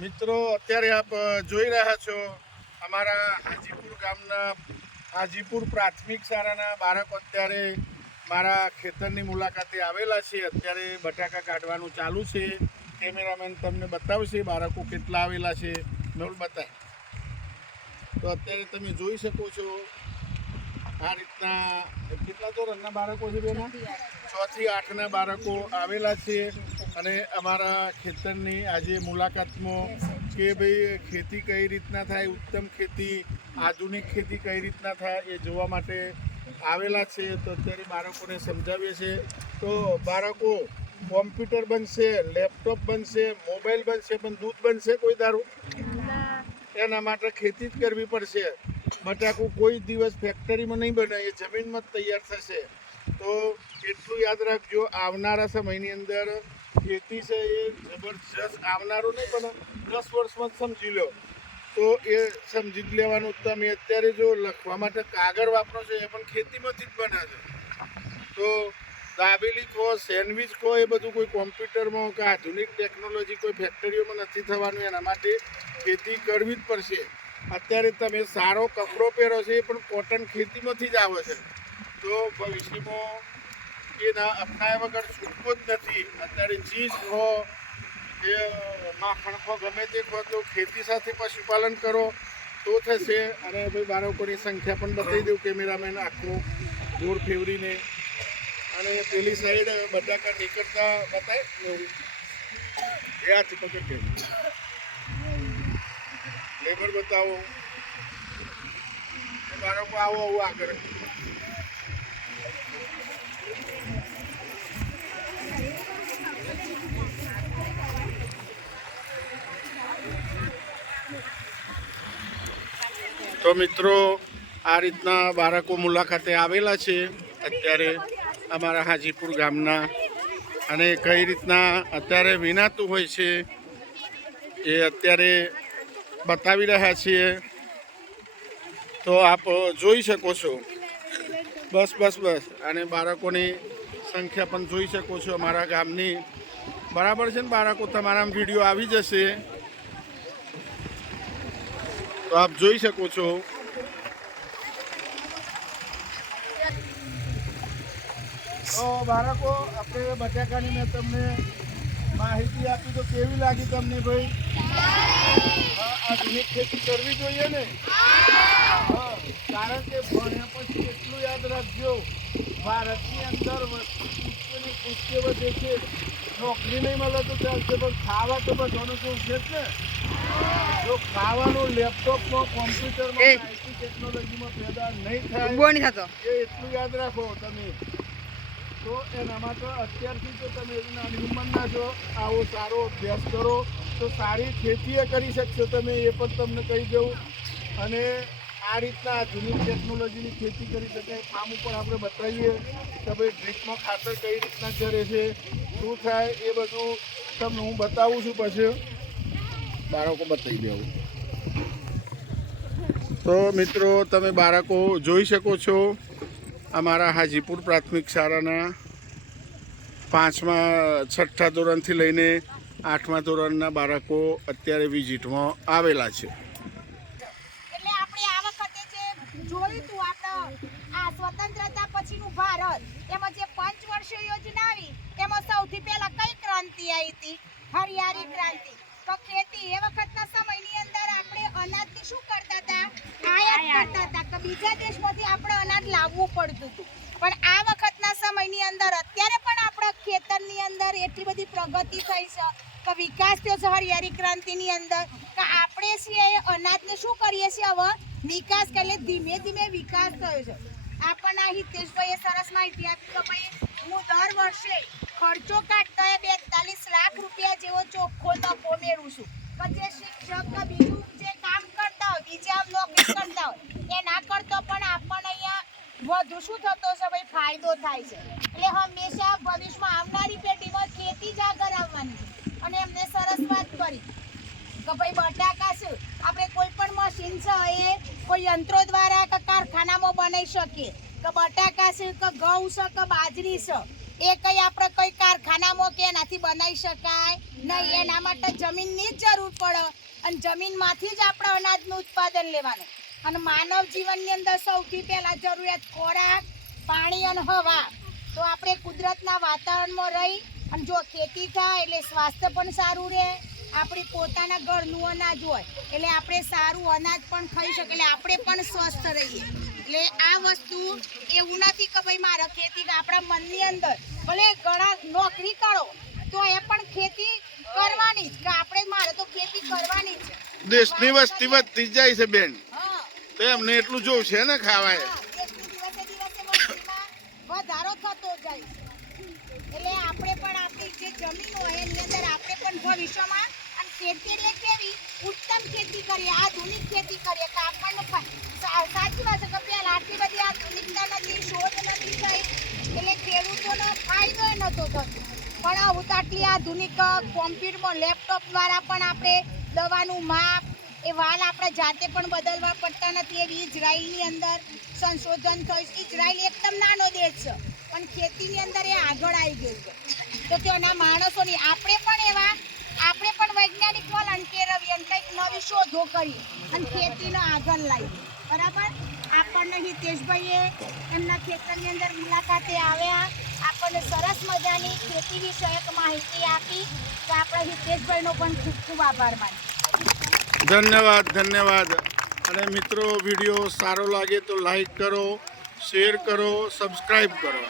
મિત્રો અત્યારે આપ જોઈ રહ્યા છો અમારા હાજીપુર ગામના હાજીપુર પ્રાથમિક શાળાના બાળકો અત્યારે મારા ખેતરની મુલાકાતે આવેલા છે. અત્યારે બટાકા કાઢવાનું ચાલુ છે. કેમેરામેન તમને બતાવશે બાળકો કેટલા આવેલા છે. મેં બતાય. તો અત્યારે તમે જોઈ શકો છો આ રીતના કેટલા ધોરણના બાળકો છે બેના? છ થી આઠના બાળકો આવેલા છે. અને અમારા ખેતરની આજે મુલાકાતમાં કે ભાઈ ખેતી કઈ રીતના થાય, ઉત્તમ ખેતી, આધુનિક ખેતી કઈ રીતના થાય એ જોવા માટે આવેલા છે. તો અત્યારે બાળકોને સમજાવીએ છીએ તો બાળકો, કોમ્પ્યુટર બનશે, લેપટોપ બનશે, મોબાઈલ બનશે, પણ દૂધ બનશે કોઈ દારૂ? એના માટે ખેતી જ કરવી પડશે. બટાકું કોઈ દિવસ ફેક્ટરીમાં નહીં બને, એ જમીનમાં જ તૈયાર થશે. તો એટલું યાદ રાખજો, આવનારા સમયની અંદર ખેતી છે એ જબરજસ્ત આવનારું નહીં, પણ દસ વર્ષમાં સમજી લો. તો એ સમજી જ લેવાનું. તમે અત્યારે જો લખવા માટે કાગળ વાપરો છો, એ પણ ખેતીમાંથી જ બને છે. તો દાબેલી ખો, સેન્ડવિચ ખો, એ બધું કોઈ કોમ્પ્યુટરમાં કે આધુનિક ટેકનોલોજી કોઈ ફેક્ટરીઓમાં નથી થવાનું, એના માટે ખેતી કરવી જ પડશે. અત્યારે તમે સારો કપડો પહેરો છો, એ પણ કોટન ખેતીમાંથી જ આવે છે. તો ભવિષ્યમાં એના અપનાવ્યા વગર છૂટકો જ નથી. અત્યારે ચીજ ખો કે માખણ ખો ગમે તે ખો તો ખેતી સાથે પશુપાલન કરો, તો થશે. અને ભાઈ બાળકોની સંખ્યા પણ બતાવી દઉં, કેમેરામેન આખો દૂર ફેવરીને. અને પેલી સાઈડ બટાકા નીકળતા બતાય. એ હાથી પકડ કે લેબર બતાવો. બાળકો આવો, આવું આગળ. તો મિત્રો, આ રીતના બાળકો મુલાકાતે આવેલા છે. અત્યારે અમારા હાજીપુર ગામના અને કઈ રીતના અત્યારે વિનાતું હોય છે એ અત્યારે બતાવી રહ્યા છીએ. તો આપ જોઈ શકો છો. બસ બસ બસ. અને બાળકોની સંખ્યા પણ જોઈ શકો છો અમારા ગામની. બરાબર છે ને બાળકો? તમારા વીડિયો આવી જશે. તો આપ જોઈ શકો છો. તો બાળકો આપણે બટાકાની મેં તમને માહિતી આપી તો કેવી લાગી તમને ભાઈ? આધુનિક ખેતી કરવી જોઈએ ને? હા, કારણ કે ભણ્યા પછી એટલું યાદ રાખજો ભારતની અંદર વસ્તુની પુષ્પે વધે છે. નોકરી નહીં મળે તો ચાલશે પણ ખાવા તો બધાનું શું છે ને? જો ખાવાનું લેપટોપમાં કોમ્પ્યુટરમાં આઈટી ટેકનોલોજીમાં પેદા નહીં થાય ઊભો નહીં થતો. એ એટલું યાદ રાખો તમે. તો એના માટે અત્યારથી જો તમે નાની ઉંમરના છો આવો સારો અભ્યાસ કરો તો સારી ખેતી કરી શકશો તમે એ પણ તમને કહી દઉં. અને આ રીતના આધુનિક ટેકનોલોજીની ખેતી કરી શકાય. ફાર્મ ઉપર આપણે બતાવીએ કે ભાઈ ડ્રીપમાં ખાતર કઈ રીતના કરે છે શું થાય એ બધું તમને હું બતાવું છું પછી. બાળકો બતાવી દેવું તો મિત્રો તમે બાળકો જોઈ શકો છો અમારા હાજીપુર પ્રાથમિક શાળાના પાંચમા છઠ્ઠા ધોરણથી લઈને આઠમા ધોરણના બાળકો અત્યારે વિઝિટમાં આવેલા છે. એટલે આપણે આ વખતે જે જોયું તું આપણે આ સ્વતંત્રતા પછીનું ભારત એમાં જે પંચવર્ષીય યોજના આવી એમાં સૌથી પહેલા કઈ ક્રાંતિ આવી હતી? હરિયાળી ક્રાંતિ. તો ખેતી એ વખતના સમયની અંદર આપણે અનાજની શું કરતા હતા? આયાત કરતા હતા કે બીજા દેશમાંથી આપણે અનાજ લાવવું પડતું હતું. પણ આ વખતના સમયની અંદર અત્યારે પણ આપણા ખેતરની અંદર એટલી બધી પ્રગતિ થઈ છે કે વિકાસ થયો છે હરિયાળી ક્રાંતિની અંદર. કે આપણે છીએ એ અનાજને શું કરીએ છીએ હવે? નિકાસ કરીએ ધીમે ધીમે વિકાસ થયો છે. આપણને હિતેશભાઈએ સરસ માહિતી આપી. કે ભાઈ હું દર વર્ષે ખર્ચો કાઢતા બેતાલીસ લાખ રૂપિયા જેવો ચોખ્ખો નફો મેળવું છું. પણ જે શિક્ષક બીજું જે કામ કરતા હોય, બીજા નોકરી કરતા હોય એ ના કરતો પણ આપણને અહીંયા વધુ શું થતો છે ભાઈ, ફાયદો થાય છે. એટલે હંમેશા ભવિષ્યમાં આવનારી પેઢીમાં ખેતી જ આગળ આવવાની અને એમને સરસ વાત કરી કે ભાઈ, બટાકા છે, આપણે કોઈ પણ મશીન છે, એ કોઈ યંત્રો દ્વારા કે કારખાનામાં બનાવી શકીએ. કે બટાકા છે કે ઘઉં છે કે બાજરી છે એ કઈ આપણે કઈ કારખાનામાં કે એનાથી બનાવી શકાય? નહીં એના માટે જમીનની જ જરૂર પડે. અને જમીનમાંથી જ આપણે અનાજનું ઉત્પાદન લેવાનું. અને માનવ જીવનની અંદર સૌથી પહેલા જરૂરિયાત ખોરાક પાણી અને હવા. તો આપણે કુદરતના વાતાવરણમાં રહી અને જો ખેતી થાય એટલે સ્વાસ્થ્ય પણ સારું રહે. આપણી પોતાના ઘરનું અનાજ હોય એટલે આપણે સારું અનાજ પણ ખાઈ શકીએ એટલે આપણે પણ સ્વસ્થ રહીએ. એટલે આ વસ્તુ એવું નથી કે ભાઈ મારા ખેતી આપણા મનની અંદર. ભલે ઘણા નોકરી કરો તો એ પણ ખેતી કરવાની જ કે આપણે મારે તો ખેતી કરવાની છે. દેશની વસ્તી વધતી જાય છે બેન. તો એમને એટલું જોવું છે ને ખાવાય. વસ્તીમાં વધારો થતો જાય એટલે આપણે પણ આપણી જે જમીન હોય એની અંદર આપણે પણ ભવિષ્યમાં અને ખેતી એટલે કેવી? ઉત્તમ ખેતી કરીએ આધુનિક ખેતી કરીએ તો આપણને સાચી વાત છે કે પહેલા આટલી બધી આધુનિકતા નથી શોધ નથી થઈ એટલે ખેડૂતોનો ફાયદો એ નહોતો થતો પણ હવે તો આટલી આધુનિક કોમ્પ્યુટરમાં, લેપટોપ દ્વારા પણ આપણે દવાનું માપ એ વાલ આપણે જાતે પણ બદલવા પડતા નથી. એવી ઇઝરાયલની અંદર સંશોધન થયું. ઇઝરાયલ એકદમ નાનો દેશ છે, પણ ખેતીની અંદર એ આગળ આવી ગયો છે. તો ત્યાંના માણસોની, આપણે પણ એવા, આપણે પણ વૈજ્ઞાનિક વલણ કેળવીએ અને કંઈક નવી શોધો કરીએ અને ખેતીનો આગળ લાવીએ. બરાબર? આપણને હિતેશભાઈએ એમના ખેતરની અંદર મુલાકાતે આવ્યા. આપણને સરસ મજાની ખેતી વિષયક માહિતી આપી. તો આપણા હિતેશભાઈનો પણ ખૂબ ખૂબ આભાર માનીએ ધન્યવાદ ધન્યવાદ. અને મિત્રો, વીડિયો સારો લાગે તો લાઈક કરો, શેર કરો સબસ્ક્રાઈબ કરો.